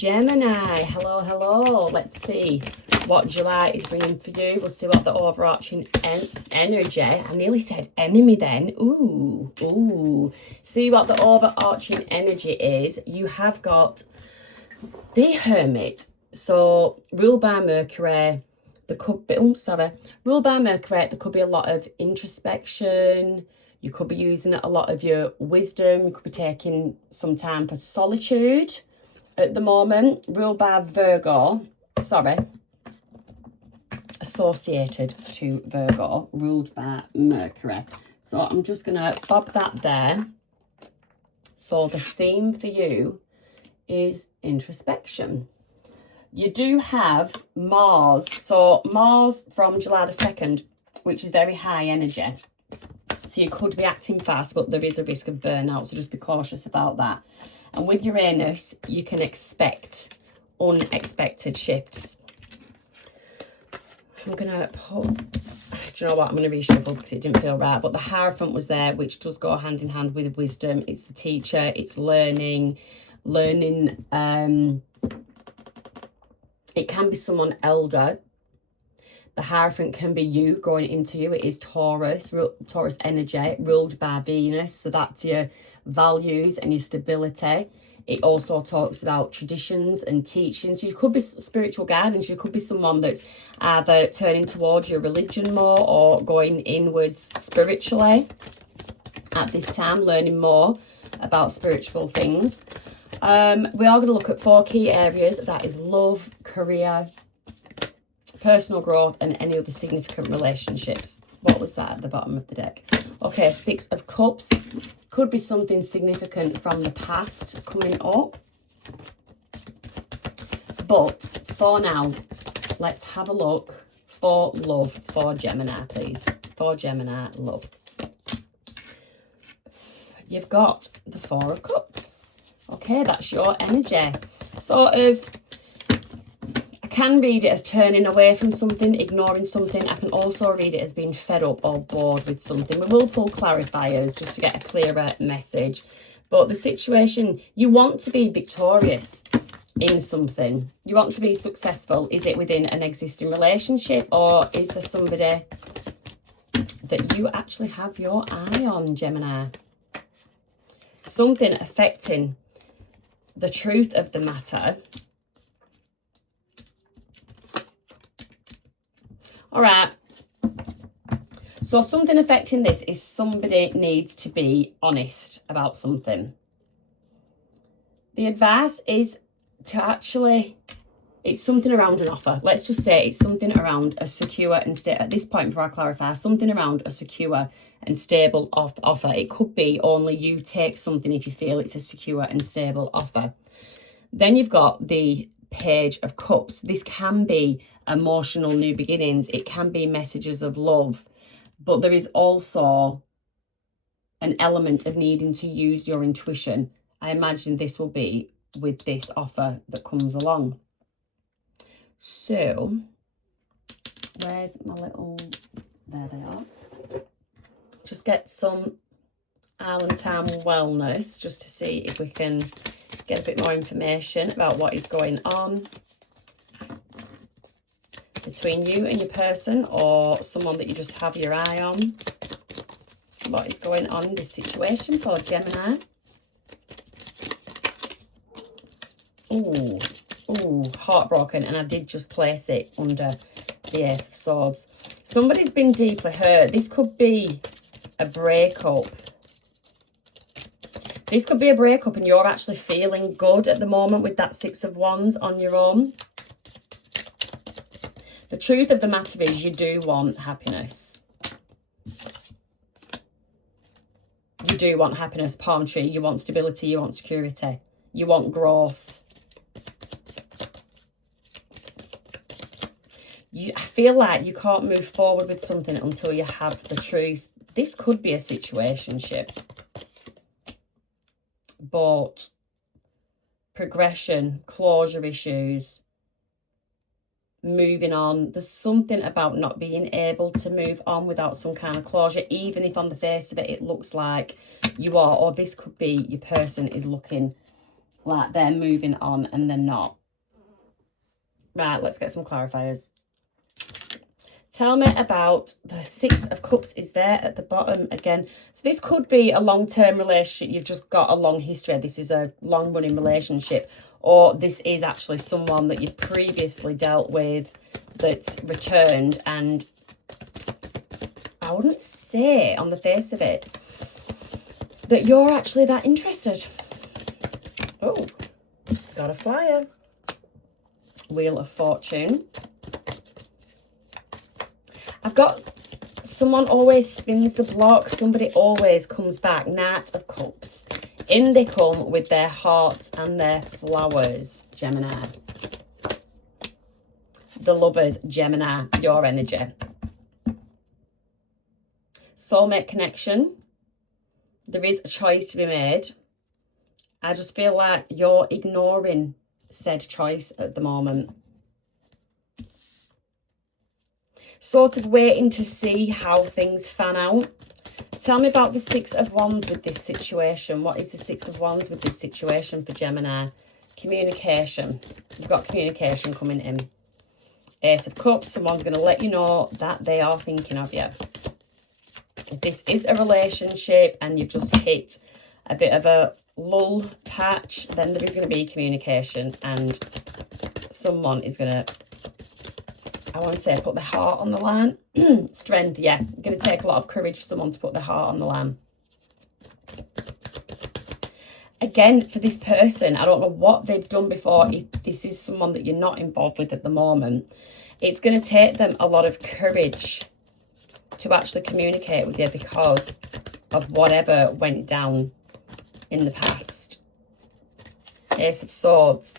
Gemini, hello, hello. Let's see what July is bringing for you. We'll see what the overarching energy, I nearly said enemy then. Ooh. See what the overarching energy is. You have got the Hermit. So ruled by Mercury. There could be, ruled by Mercury, there could be a lot of introspection. You could be using a lot of your wisdom. You could be taking some time for solitude at the moment. Ruled by Virgo, associated to Virgo, ruled by Mercury. So I'm just going to bob that there. So the theme for you is introspection. You do have Mars. So Mars from July the 2nd, which is very high energy. So you could be acting fast, but there is a risk of burnout. So just be cautious about that. And with Uranus, you can expect unexpected shifts. I'm going to put, do you know what? I'm going to reshuffle because it didn't feel right. But the Hierophant was there, which does go hand in hand with wisdom. It's the teacher. It's learning. It can be someone elder. The Hierophant can be you growing into you. It is Taurus energy, ruled by Venus. So that's your values and your stability. It also talks about traditions and teachings. You could be spiritual guidance. You could be someone that's either turning towards your religion more or going inwards spiritually at this time, learning more about spiritual things. We are going to look at 4 key areas. That is love, career, personal growth, and any other significant relationships. What was that at the bottom of the deck? Okay, 6 of Cups. Could be something significant from the past coming up. But for now, let's have a look for love for Gemini, please. For Gemini, love. You've got the 4 of Cups. Okay, that's your energy. Sort of, I can read it as turning away from something, ignoring something. I can also read it as being fed up or bored with something. We will pull clarifiers just to get a clearer message. But the situation, you want to be victorious in something. You want to be successful. Is it within an existing relationship, or is there somebody that you actually have your eye on, Gemini? Something affecting the truth of the matter. All right. So something affecting this is somebody needs to be honest about something. The advice is to actually, it's something around an offer. Let's just say it's something around a secure and stable, at this point before I clarify, something around a secure and stable offer. It could be only you take something if you feel it's a secure and stable offer. Then you've got the Page of Cups. This can be emotional new beginnings. It can be messages of love. But there is also an element of needing to use your intuition. I imagine this will be with this offer that comes along. So, where's my little... There they are. Just get some Allentown Wellness just to see if we can get a bit more information about what is going on between you and your person, or someone that you just have your eye on. What is going on in this situation for Gemini? Ooh, heartbroken. And I did just place it under the Ace of Swords. Somebody's been deeply hurt. This could be a breakup. This could be a breakup and you're actually feeling good at the moment with that 6 of Wands on your own. The truth of the matter is you do want happiness. You do want happiness, palm tree. You want stability. You want security. You want growth. I feel like you can't move forward with something until you have the truth. This could be a situationship. But progression, closure issues, moving on. There's something about not being able to move on without some kind of closure, even if on the face of it, it looks like you are, or this could be your person is looking Like they're moving on and they're not. Right, let's get some clarifiers. Tell me about the Six of Cups is there at the bottom again. So this could be a long-term relationship. You've just got a long history. This is a long-running relationship. Or this is actually someone that you've previously dealt with that's returned. And I wouldn't say on the face of it that you're actually that interested. Oh, got a flyer. Wheel of Fortune. I've got someone always spins the block. Somebody always comes back. Knight of Cups. In they come with their hearts and their flowers, Gemini. The Lovers, Gemini, your energy. Soulmate connection. There is a choice to be made. I just feel like you're ignoring said choice at the moment. Sort of waiting to see how things fan out. Tell me about the Six of Wands with this situation. What is the Six of Wands with this situation for Gemini? Communication. You've got communication coming in. Ace of Cups. Someone's going to let you know that they are thinking of you. If this is a relationship and you've just hit a bit of a lull patch, then there is going to be communication and someone is going to, I want to say, put their heart on the line. Strength, yeah. Going to take a lot of courage for someone to put their heart on the line. Again, for this person, I don't know what they've done before. If this is someone that you're not involved with at the moment, it's going to take them a lot of courage to actually communicate with you because of whatever went down in the past. Ace of Swords.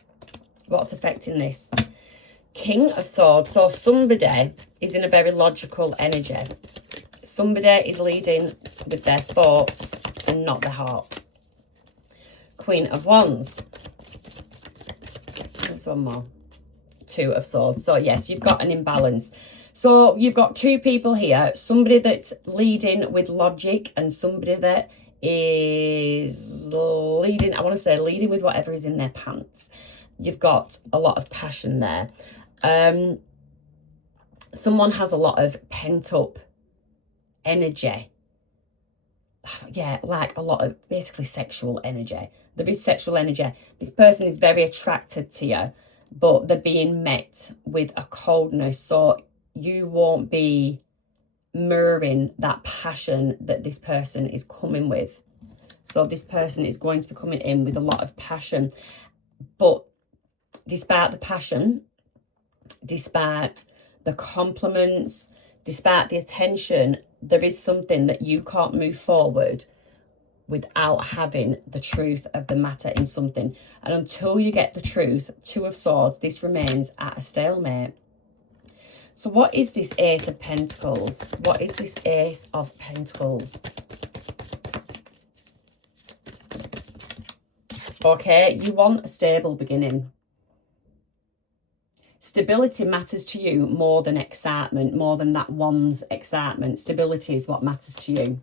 What's affecting this? King of Swords. So somebody is in a very logical energy. Somebody is leading with their thoughts and not their heart. Queen of Wands. There's one more. Two of Swords. So yes, you've got an imbalance. So you've got two people here. Somebody that's leading with logic and somebody that is leading, I want to say leading with whatever is in their pants. You've got a lot of passion there. Someone has a lot of pent up energy. Yeah, like a lot of basically sexual energy. There is sexual energy. This person is very attracted to you, but they're being met with a coldness. So you won't be mirroring that passion that this person is coming with. So this person is going to be coming in with a lot of passion. But despite the passion, despite the compliments, despite the attention, there is something that you can't move forward without having the truth of the matter in something. And until you get the truth, Two of Swords, this remains at a stalemate. So what is this Ace of Pentacles? What is this Ace of Pentacles? Okay, you want a stable beginning. Stability matters to you more than excitement, more than that one's excitement. Stability is what matters to you.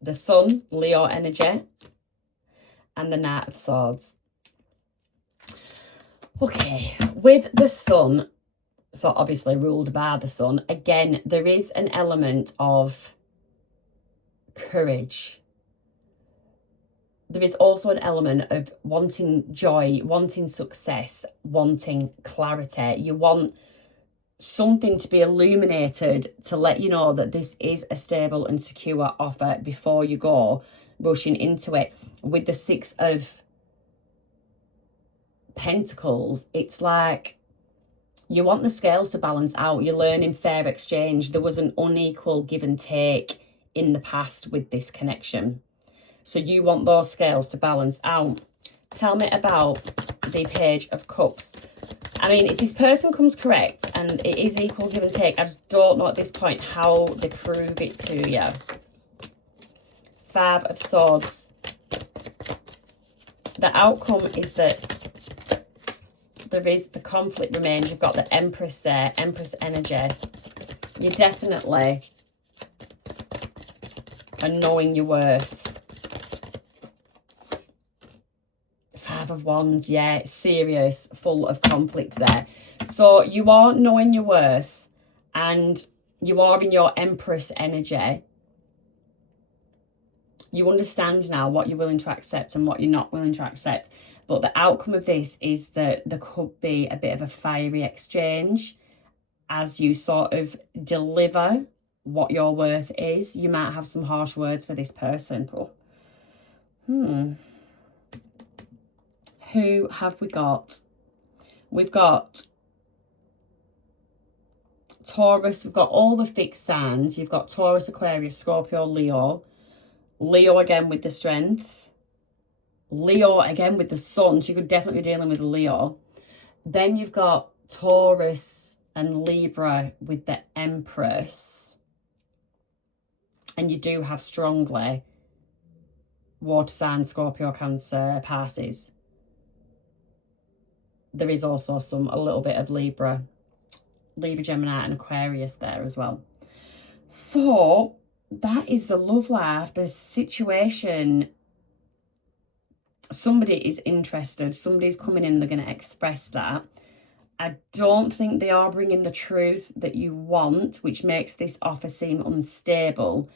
The Sun, Leo energy, and the Knight of Swords. Okay, with the Sun, so obviously ruled by the Sun, again, there is an element of courage. There is also an element of wanting joy, wanting success, wanting clarity. You want something to be illuminated to let you know that this is a stable and secure offer before you go rushing into it. With the Six of Pentacles, it's like you want the scales to balance out. You're learning fair exchange. There was an unequal give and take in the past with this connection. So you want those scales to balance out. Tell me about the Page of Cups. I mean, if this person comes correct and it is equal give and take, I just don't know at this point how they prove it to you. Five of Swords. The outcome is that there is the conflict remains. You've got the Empress there, Empress energy. You definitely are knowing your worth. 5 of Wands, yeah, serious, full of conflict there. So you are knowing your worth and you are in your Empress energy. You understand now what you're willing to accept and what you're not willing to accept. But the outcome of this is that there could be a bit of a fiery exchange as you sort of deliver what your worth is. You might have some harsh words for this person. But, who have we got? We've got Taurus. We've got all the fixed signs. You've got Taurus, Aquarius, Scorpio, Leo. Leo again with the strength. Leo again with the sun. So you could definitely be dealing with Leo. Then you've got Taurus and Libra with the Empress. And you do have strongly water sign, Scorpio, Cancer, Pisces. There is also a little bit of Libra, Gemini and Aquarius there as well. So that is the love life, the situation. Somebody is interested, somebody's coming in, they're going to express that. I don't think they are bringing the truth that you want, which makes this offer seem unstable.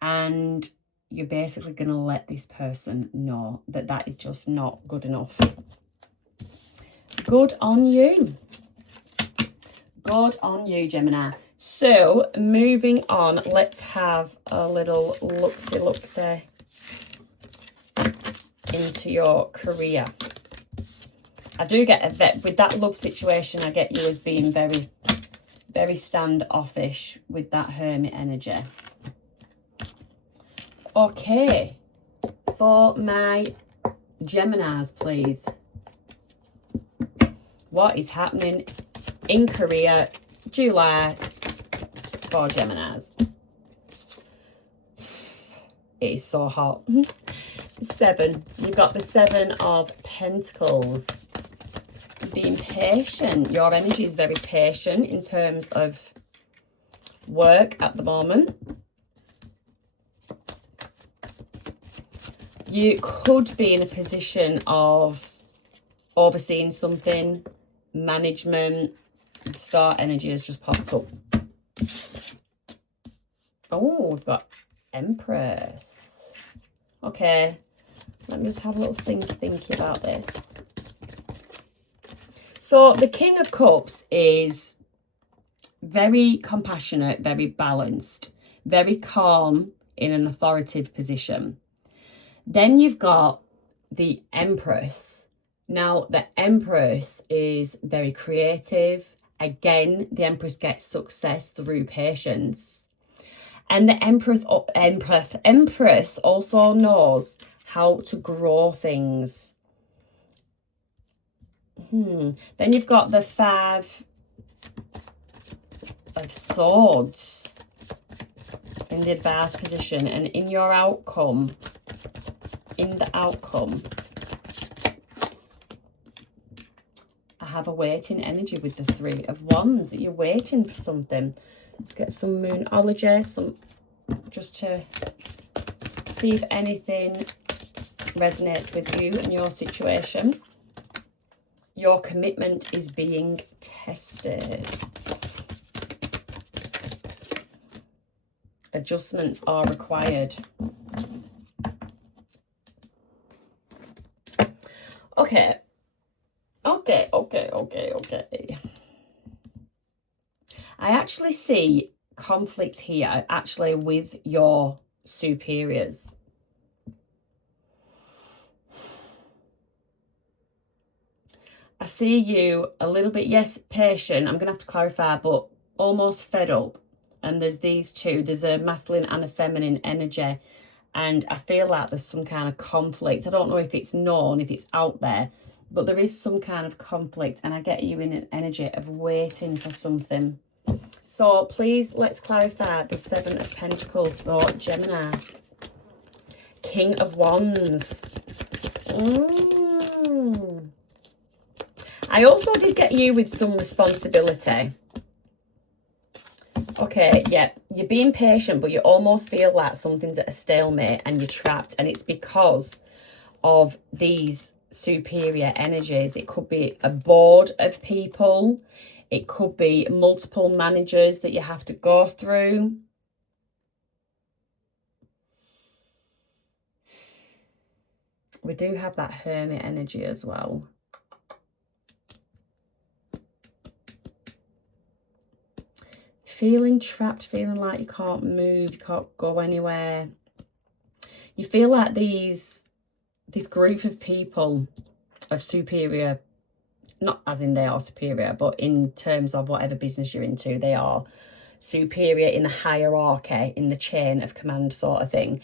And you're basically going to let this person know that that is just not good enough. Good on you. Good on you, Gemini. So, moving on, let's have a little look-see into your career. I do get a vet with that love situation. I get you as being very, very standoffish with that Hermit energy. Okay, for my Geminis, please. What is happening in career, July, for Geminis? It is so hot. 7. You've got the 7 of Pentacles. Being patient. Your energy is very patient in terms of work at the moment. You could be in a position of overseeing something, management. Star energy has just popped up. Oh, we've got Empress. Okay, let me just have a little thinky about this. So the King of Cups is very compassionate, very balanced, very calm in an authoritative position. Then you've got the Empress. Now, the Empress is very creative. Again, the Empress gets success through patience. And the Empress also knows how to grow things. Then you've got the 5 of Swords in the advanced position. And in your outcome, I have a waiting energy with the 3 of Wands. You're waiting for something. Let's get some Moonology, just to see if anything resonates with you and your situation. Your commitment is being tested. Adjustments are required. Okay. I actually see conflict here, actually, with your superiors. I see you a little bit, yes, patient. I'm going to have to clarify, but almost fed up. And there's these two. There's a masculine and a feminine energy. And I feel like there's some kind of conflict. I don't know if it's known, if it's out there, but there is some kind of conflict. And I get you in an energy of waiting for something. So please, let's clarify the 7 of Pentacles for Gemini. King of Wands. I also did get you with some responsibility. Okay, yeah, you're being patient, but you almost feel like something's at a stalemate and you're trapped. And it's because of these superior energies. It could be a board of people. It could be multiple managers that you have to go through. We do have that hermit energy as well. Feeling trapped, feeling like you can't move, you can't go anywhere. You feel like this group of people of superior, not as in they are superior, but in terms of whatever business you're into, they are superior in the hierarchy, in the chain of command sort of thing.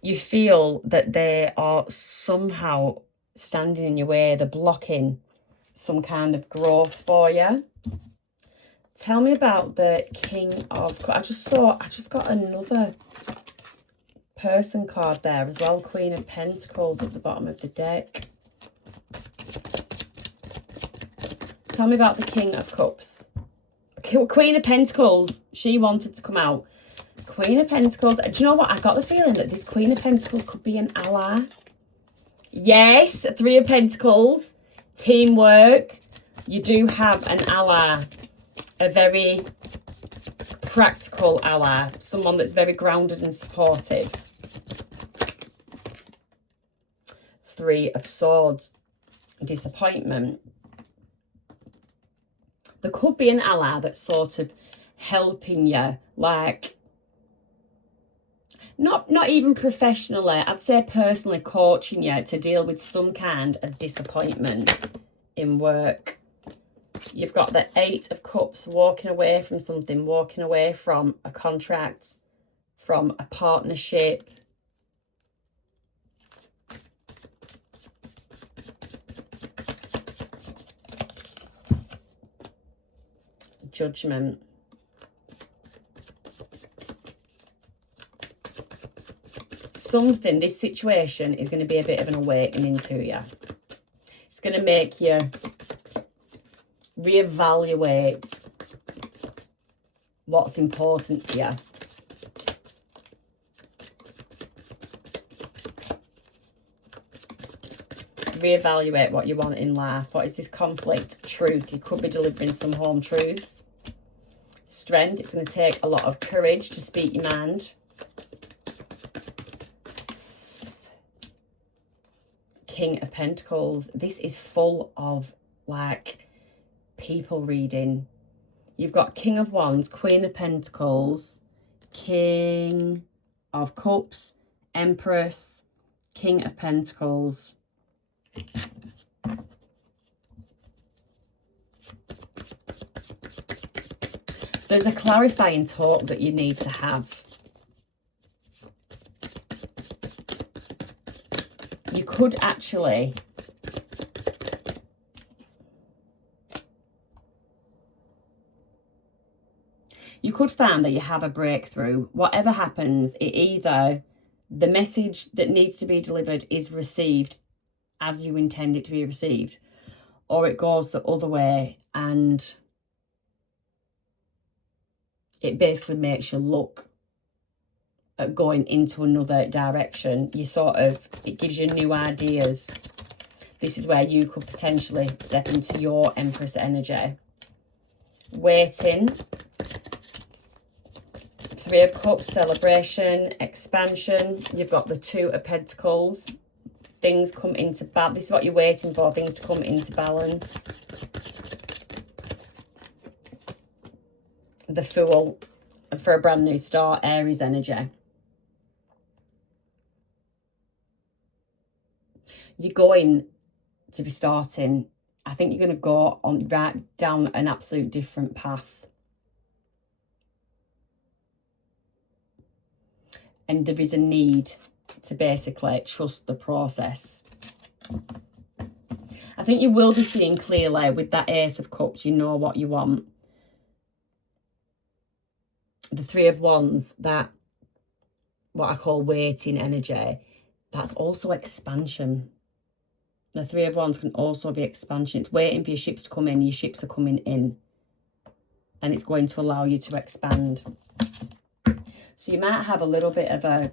You feel that they are somehow standing in your way, they're blocking some kind of growth for you. Tell me about the King of... I just got another person card there as well. Queen of Pentacles at the bottom of the deck. Tell me about the King of Cups. Queen of Pentacles. She wanted to come out. Queen of Pentacles. Do you know what? I got the feeling that this Queen of Pentacles could be an ally. Yes, Three of Pentacles. Teamwork. You do have an ally. A very practical ally. Someone that's very grounded and supportive. Three of Swords. Disappointment. There could be an ally that's sort of helping you, like, not even professionally, I'd say personally coaching you to deal with some kind of disappointment in work. You've got the Eight of Cups, walking away from something, walking away from a contract, from a partnership. Judgment. This situation is going to be a bit of an awakening to you. It's going to make you reevaluate what's important to you. Reevaluate what you want in life. What is this conflict? Truth. You could be delivering some home truths. Strength. It's going to take a lot of courage to speak your mind. King of Pentacles. This is full of, like, people reading. You've got King of Wands, Queen of Pentacles, King of Cups, Empress, King of Pentacles. There's a clarifying talk that you need to have. You could actually find that you have a breakthrough. Whatever happens, either the message that needs to be delivered is received as you intend it to be received, or it goes the other way and it basically makes you look at going into another direction. It gives you new ideas. This is where you could potentially step into your Empress energy. Waiting. Three of Cups, celebration, expansion. You've got the Two of Pentacles. Things come into balance. This is what you're waiting for, things to come into balance. The Fool, for a brand new start, Aries energy. You're going to be starting, I think you're going to go on right down an absolute different path. And there is a need to basically trust the process. I think you will be seeing clearly with that Ace of Cups. You know what you want. The Three of Wands, that what I call waiting energy, that's also expansion. The Three of Wands can also be expansion. It's waiting for your ships to come in. Your ships are coming in. and it's going to allow you to expand. So you might have a little bit of a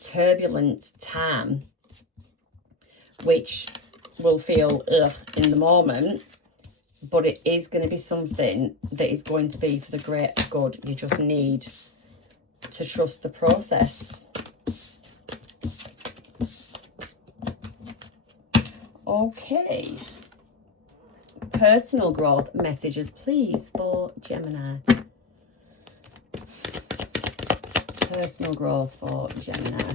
turbulent time, which will feel ugh in the moment, but it is going to be something that is going to be for the greater good. You just need to trust the process. Okay. Personal growth messages, please, for Gemini. Personal growth for Gemini.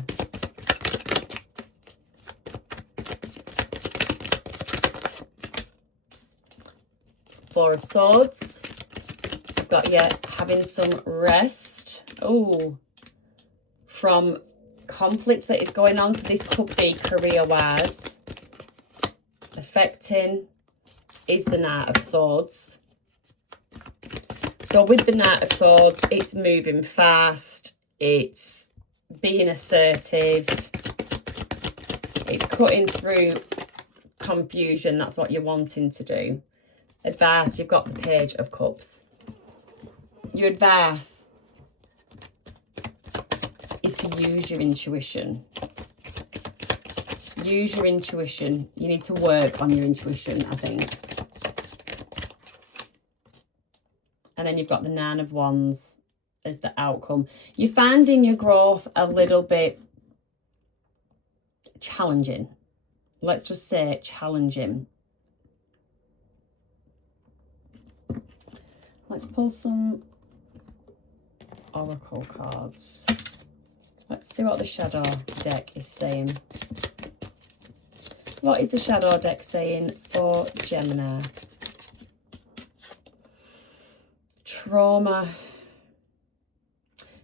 Four of Swords. I've got you having some rest. Oh, from conflict that is going on. So this could be career-wise. Affecting is the Knight of Swords. So with the Knight of Swords, it's moving fast. It's being assertive. It's cutting through confusion. That's what you're wanting to do. Advice, you've got the Page of Cups. Your advice is to use your intuition. Use your intuition. You need to work on your intuition, I think. And then you've got the Nine of Wands as the outcome. You're finding your growth a little bit challenging. Let's just say challenging. Let's pull some oracle cards. Let's see what the shadow deck is saying. What is the shadow deck saying for Gemini? Trauma.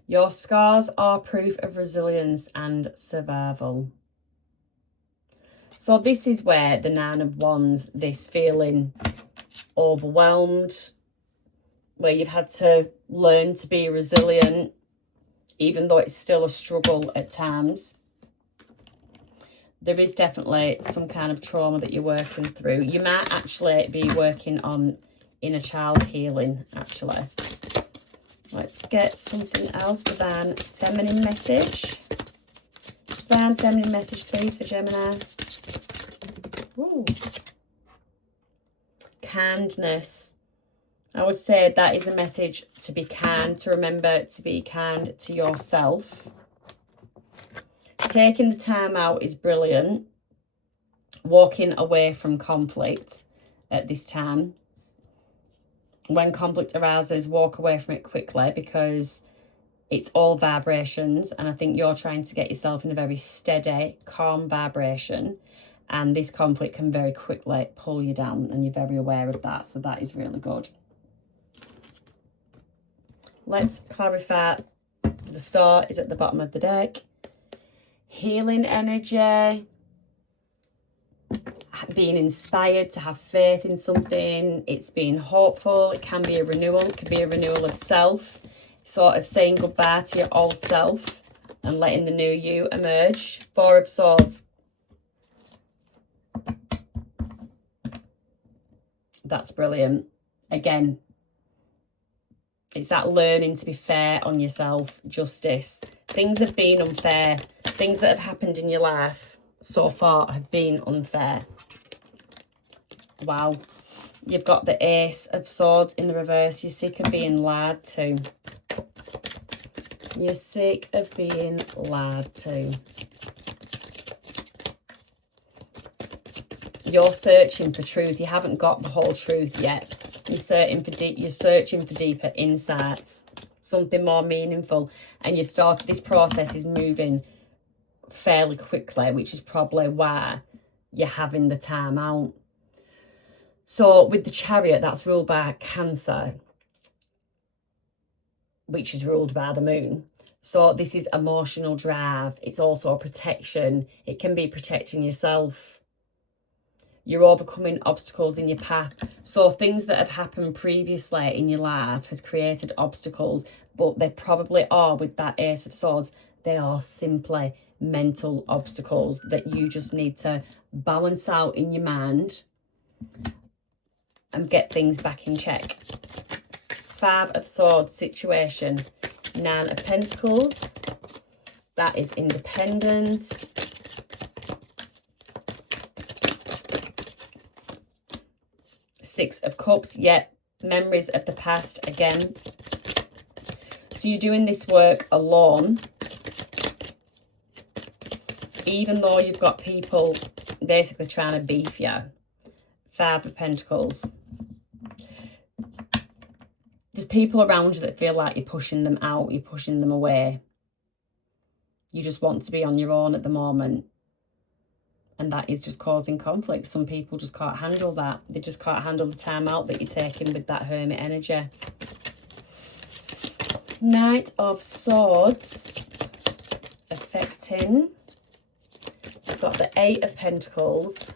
Your scars are proof of resilience and survival. So this is where the Nine of Wands, this feeling overwhelmed, where you've had to learn to be resilient, even though it's still a struggle at times. There is definitely some kind of trauma that you're working through. You might actually be working on inner child healing, actually. Let's get something else. Divine Feminine message. Divine Feminine message, please, for Gemini. Ooh. Kindness. I would say that is a message to be kind, to remember to be kind to yourself. Taking the time out is brilliant. Walking away from conflict at this time. When conflict arises, walk away from it quickly, because it's all vibrations, and I think you're trying to get yourself in a very steady, calm vibration, and this conflict can very quickly pull you down, and you're very aware of that, so that is really good. Let's clarify. The Star is at the bottom of the deck. Healing energy. Being inspired to have faith in something. It's being hopeful. It can be a renewal. It can be a renewal of self. Sort of saying goodbye to your old self and letting the new you emerge. Four of Swords. That's brilliant. Again, it's that learning to be fair on yourself. Justice. Things have been unfair. Things that have happened in your life so far have been unfair. Wow. You've got the Ace of Swords in the reverse. You're sick of being lied to. You're sick of being lied to. You're searching for truth. You haven't got the whole truth yet. You're searching for deeper insights, something more meaningful, and you've started. This process is moving fairly quickly, which is probably why you're having the time out. So with the Chariot, that's ruled by Cancer, which is ruled by the Moon. So this is emotional drive. It's also protection. It can be protecting yourself. You're overcoming obstacles in your path. So things that have happened previously in your life has created obstacles, but they probably are, with that Ace of Swords, they are simply mental obstacles that you just need to balance out in your mind and get things back in check. Five of Swords situation. Nine of Pentacles. That is independence. Six of Cups. Yet memories of the past again. So you're doing this work alone. Even though you've got people basically trying to beef you. Five of Pentacles. There's people around you that feel like you're pushing them out, you're pushing them away. You just want to be on your own at the moment. And that is just causing conflict. Some people just can't handle that. They just can't handle the time out that you're taking with that hermit energy. Knight of Swords affecting. We've got the Eight of Pentacles.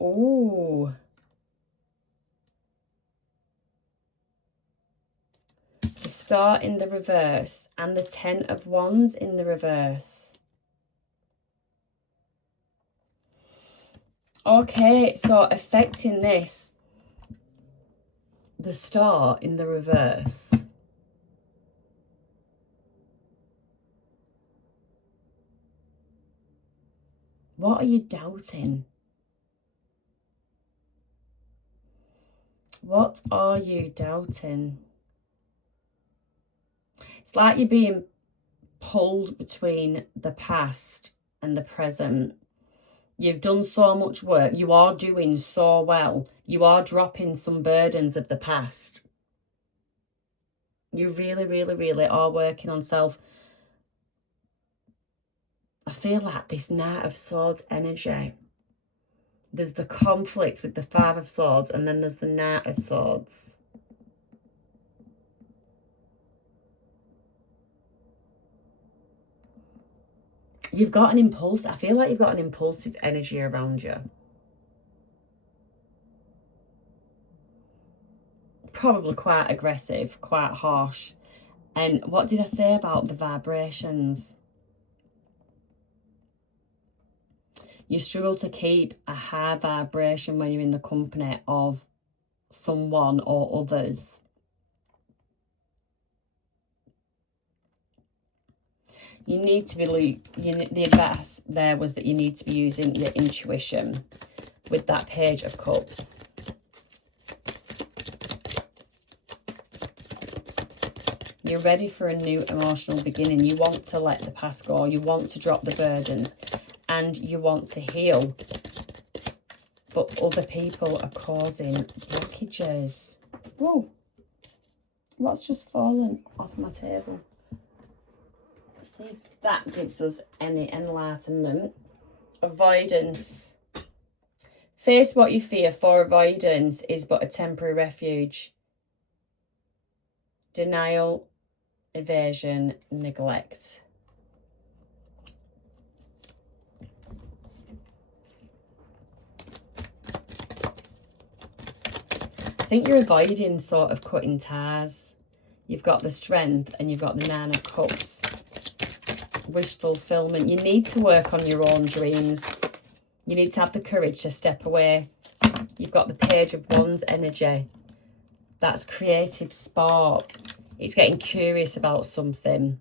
Ooh. The Star in the reverse and the Ten of Wands in the reverse. Okay, so affecting this, the Star in the reverse. What are you doubting? What are you doubting? It's like you're being pulled between the past and the present. You've done so much work. You are doing so well. You are dropping some burdens of the past. You really, really, really are working on self. I feel like this Knight of Swords energy. There's the conflict with the Five of Swords, and then there's the Knight of Swords. You've got an impulse. I feel like you've got an impulsive energy around you. Probably quite aggressive, quite harsh. And what did I say about the vibrations? You struggle to keep a high vibration when you're in the company of someone or others. You need to be, the advice there was that you need to be using your intuition with that Page of Cups. You're ready for a new emotional beginning. You want to let the past go. You want to drop the burdens. And you want to heal. But other people are causing blockages. Whoa. What's just fallen off my table? Let's see if that gives us any enlightenment. Avoidance. Face what you fear, for avoidance is but a temporary refuge. Denial, evasion, neglect. I think you're avoiding sort of cutting ties. You've got the Strength and you've got the Nine of Cups. Wish fulfillment. You need to work on your own dreams. You need to have the courage to step away. You've got the Page of Wands energy. That's creative spark. It's getting curious about something.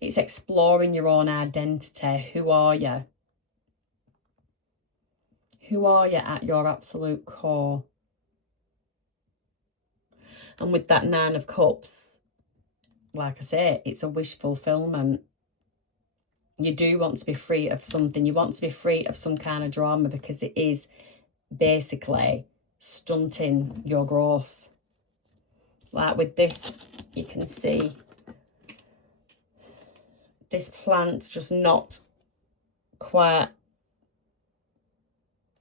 It's exploring your own identity. Who are you? Who are you at your absolute core? And with that Nine of Cups, like I say, it's a wish fulfillment. You do want to be free of something. You want to be free of some kind of drama because it is basically stunting your growth. Like with this, you can see this plant's just not quite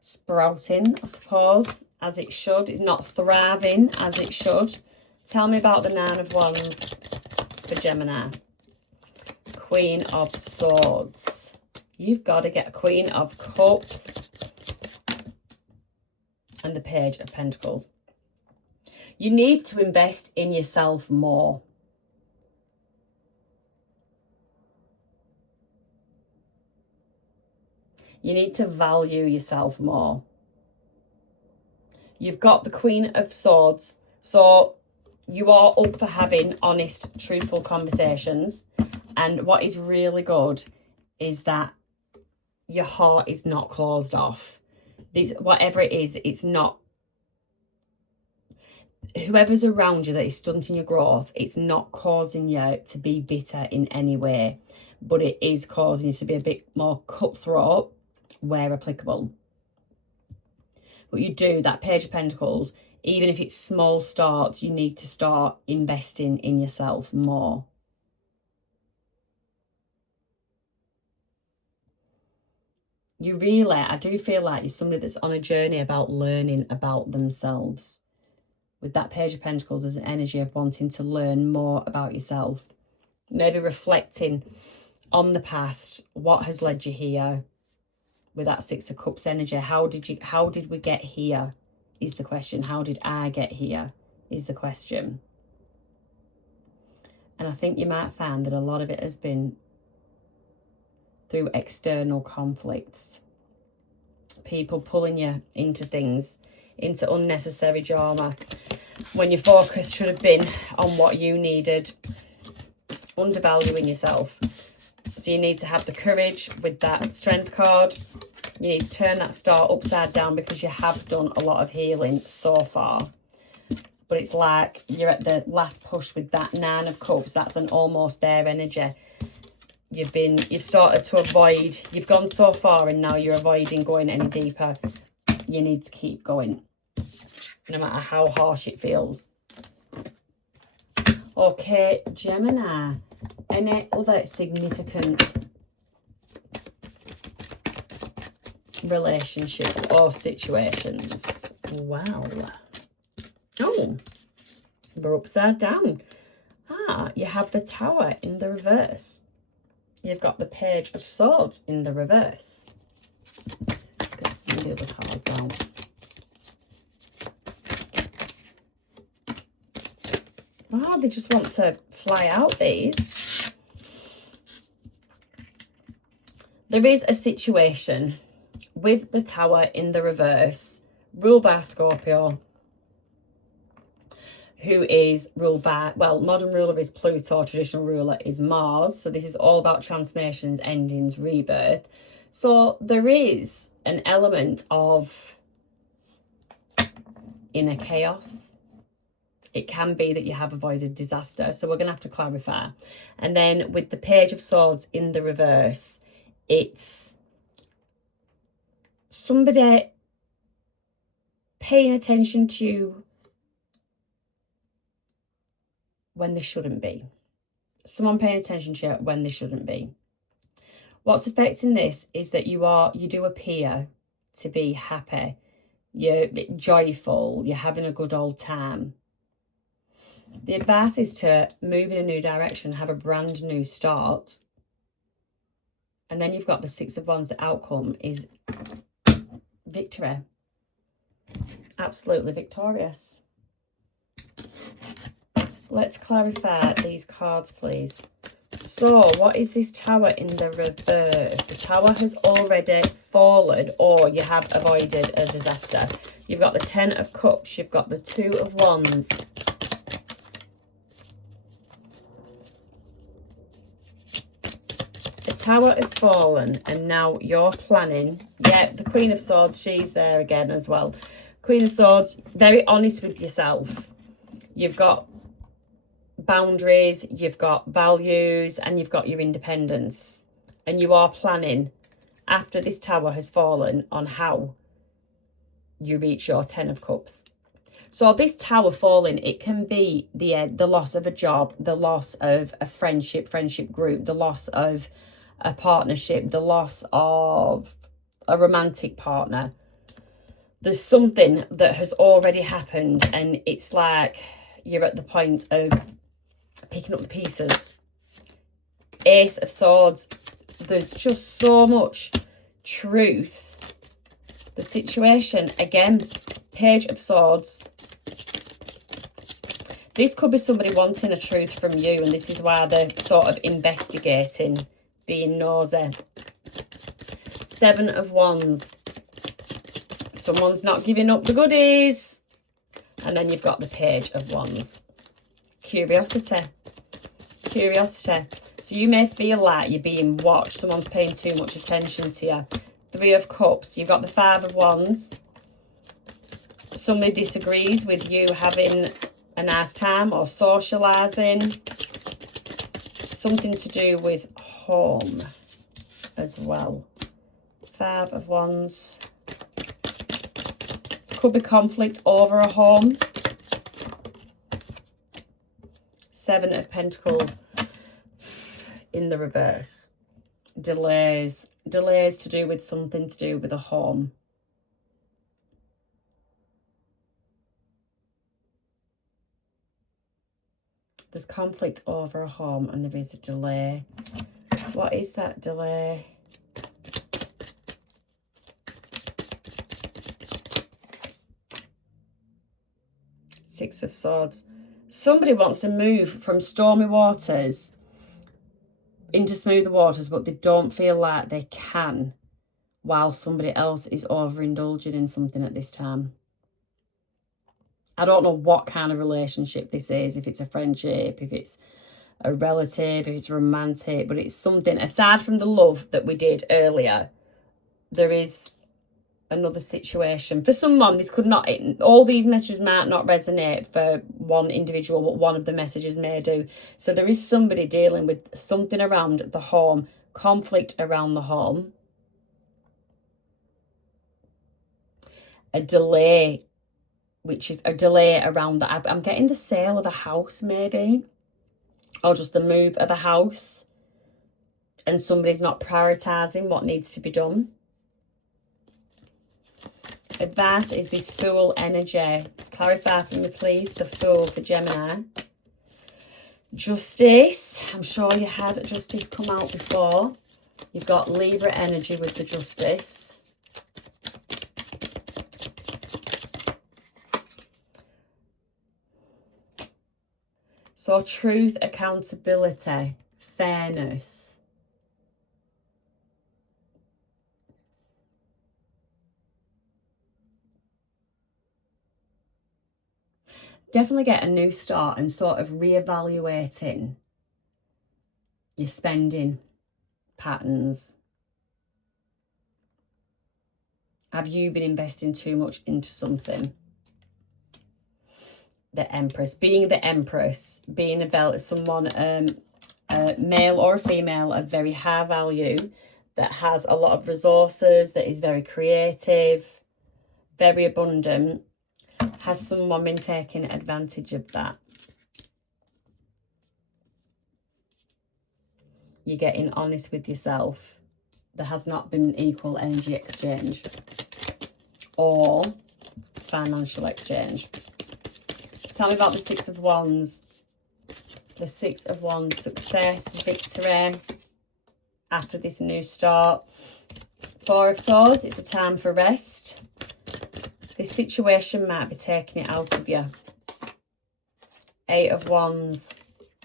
sprouting, I suppose, as it should. It's not thriving as it should. Tell me about the Nine of Wands for Gemini. Queen of Swords. You've got to get a Queen of Cups. And the Page of Pentacles. You need to invest in yourself more. You need to value yourself more. You've got the Queen of Swords. So you are up for having honest, truthful conversations. And what is really good is that your heart is not closed off. Whatever it is, it's not. Whoever's around you that is stunting your growth, it's not causing you to be bitter in any way, but it is causing you to be a bit more cutthroat where applicable. But you do, that Page of Pentacles, even if it's small starts, you need to start investing in yourself more. You really, I do feel like you're somebody that's on a journey about learning about themselves. With that Page of Pentacles, there's an energy of wanting to learn more about yourself. Maybe reflecting on the past, what has led you here. With that Six of Cups energy, how did we get here is the question. How did I get here is the question. And I think you might find that a lot of it has been through external conflicts. People pulling you into things, into unnecessary drama, when your focus should have been on what you needed. Undervaluing yourself. So you need to have the courage with that Strength card. You need to turn that star upside down because you have done a lot of healing so far. But it's like you're at the last push with that Nine of Cups. That's an almost there energy. You've started to avoid, you've gone so far and now you're avoiding going any deeper. You need to keep going, no matter how harsh it feels. Okay, Gemini, any other significant relationships or situations? Wow. Oh, we're upside down. You have the Tower in the reverse. You've got the Page of Swords in the reverse. Let's get some of the other cards out. Wow, they just want to fly out, these. There is a situation with the Tower in the reverse, ruled by Scorpio, who is ruled by, well, modern ruler is Pluto, traditional ruler is Mars. So this is all about transformations, endings, rebirth. So there is an element of inner chaos. It can be that you have avoided disaster. So we're going to have to clarify. And then with the Page of Swords in the reverse, it's somebody paying attention to you when they shouldn't be. Someone paying attention to you when they shouldn't be. What's affecting this is that you do appear to be happy. You're joyful. You're having a good old time. The advice is to move in a new direction, have a brand new start. And then you've got the Six of Wands. The outcome is victory. Absolutely victorious. Let's clarify these cards, please. So, what is this Tower in the reverse? The Tower has already fallen, or you have avoided a disaster. You've got the Ten of Cups. You've got the Two of Wands. The Tower has fallen, and now you're planning. Yeah, the Queen of Swords, she's there again as well. Queen of Swords, very honest with yourself. You've got boundaries, you've got values, and you've got your independence. And you are planning, after this Tower has fallen, on how you reach your Ten of Cups. So this Tower falling, it can be the loss of a job, the loss of a friendship group, the loss of a partnership, the loss of a romantic partner. There's something that has already happened, and it's like you're at the point of picking up the pieces. Ace of Swords. There's just so much truth. The situation, again, Page of Swords. This could be somebody wanting a truth from you, and this is why they're sort of investigating, being nosy. Seven of Wands. Someone's not giving up the goodies. And then you've got the Page of Wands. Curiosity. Curiosity. So you may feel like you're being watched. Someone's paying too much attention to you. Three of Cups. You've got the Five of Wands. Somebody disagrees with you having a nice time or socialising. Something to do with home as well. Five of Wands. Could be conflict over a home. Seven of Pentacles in the reverse. Delays. Delays to do with something to do with a home. There's conflict over a home and there is a delay. What is that delay? Six of Swords. Somebody wants to move from stormy waters into smoother waters, but they don't feel like they can, while somebody else is overindulging in something at this time. I don't know what kind of relationship this is, if it's a friendship, if it's a relative, if it's romantic, but it's something, aside from the love that we did earlier, there is another situation. For someone, this could not, all these messages might not resonate for one individual, but one of the messages may do. So there is somebody dealing with something around the home, conflict around the home, a delay, which is a delay around that. I'm getting the sale of a house maybe, or just the move of a house, and somebody's not prioritising what needs to be done. Advice is this Fool energy. Clarify for me, please, the Fool for Gemini. Justice. I'm sure you had Justice come out before. You've got Libra energy with the Justice. So truth, accountability, fairness. Definitely get a new start and sort of reevaluating your spending patterns. Have you been investing too much into something? The Empress. Being the Empress, being someone, a male or a female of very high value, that has a lot of resources, that is very creative, very abundant. Has someone been taking advantage of that? You're getting honest with yourself. There has not been an equal energy exchange or financial exchange. Tell me about the Six of Wands. The Six of Wands, success, victory after this new start. Four of Swords, it's a time for rest. This situation might be taking it out of you. Eight of Wands,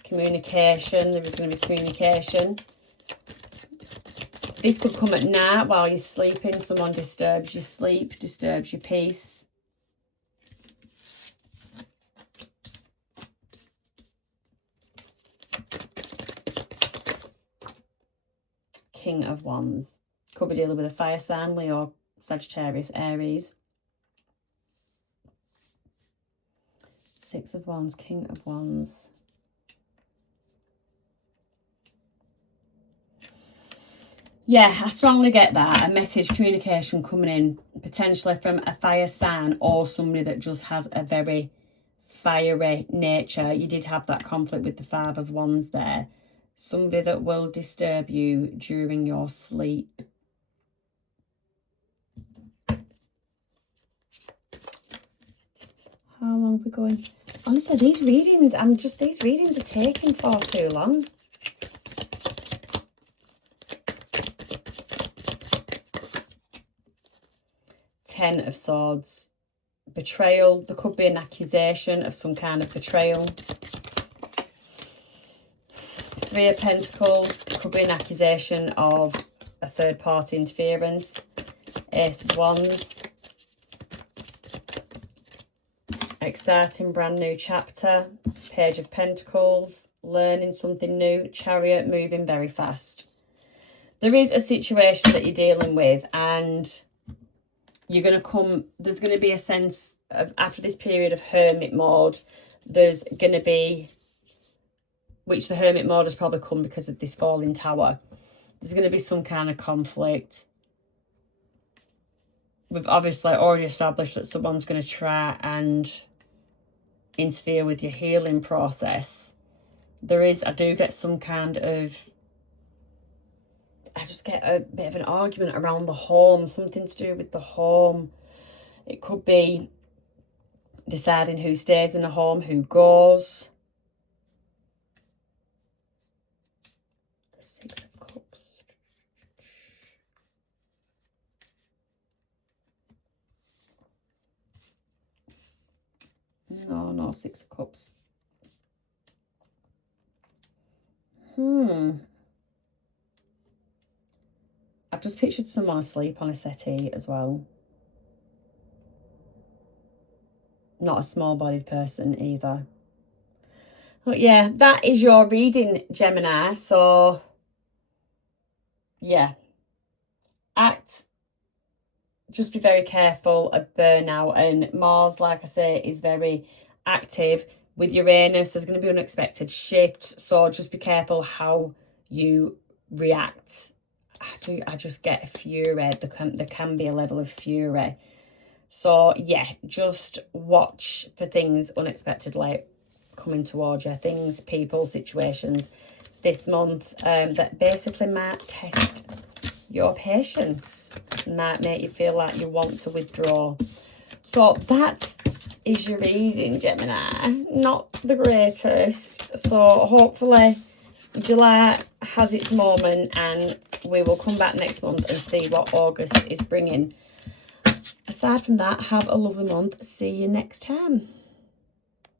communication. There is going to be communication. This could come at night while you're sleeping. Someone disturbs your sleep, disturbs your peace. King of Wands. Could be dealing with a fire sign, Leo, Sagittarius, Aries. Six of Wands, King of Wands. Yeah, I strongly get that. A message, communication coming in, potentially from a fire sign or somebody that just has a very fiery nature. You did have that conflict with the Five of Wands there. Somebody that will disturb you during your sleep. How long are we going? Honestly, these readings are taking far too long. Ten of Swords. Betrayal. There could be an accusation of some kind of betrayal. Three of Pentacles. Could be an accusation of a third-party interference. Ace of Wands. Exciting brand new chapter. Page of Pentacles. Learning something new. Chariot, moving very fast. There is a situation that you're dealing with, and you're going to come, there's going to be a sense of, after this period of hermit mode, there's going to be, which the hermit mode has probably come because of this falling tower, there's going to be some kind of conflict. We've obviously already established that someone's going to try and interfere with your healing process. I do get some kind of, I just get a bit of an argument around the home, something to do with the home. It could be deciding who stays in a home, who goes. The Six of Cups. No, Six of Cups. I've just pictured someone asleep on a settee as well. Not a small-bodied person either. But yeah, that is your reading, Gemini. So, yeah. Just be very careful of burnout. And Mars, like I say, is very active. With Uranus, there's going to be unexpected shifts. So just be careful how you react. I just get fury. There can be a level of fury. So, yeah, just watch for things unexpectedly coming towards you. Things, people, situations this month that basically might test your patience. Might make you feel like you want to withdraw. So, that is your reading, Gemini. Not the greatest. So, hopefully July has its moment, and we will come back next month and see what August is bringing. Aside from that, have a lovely month. See you next time.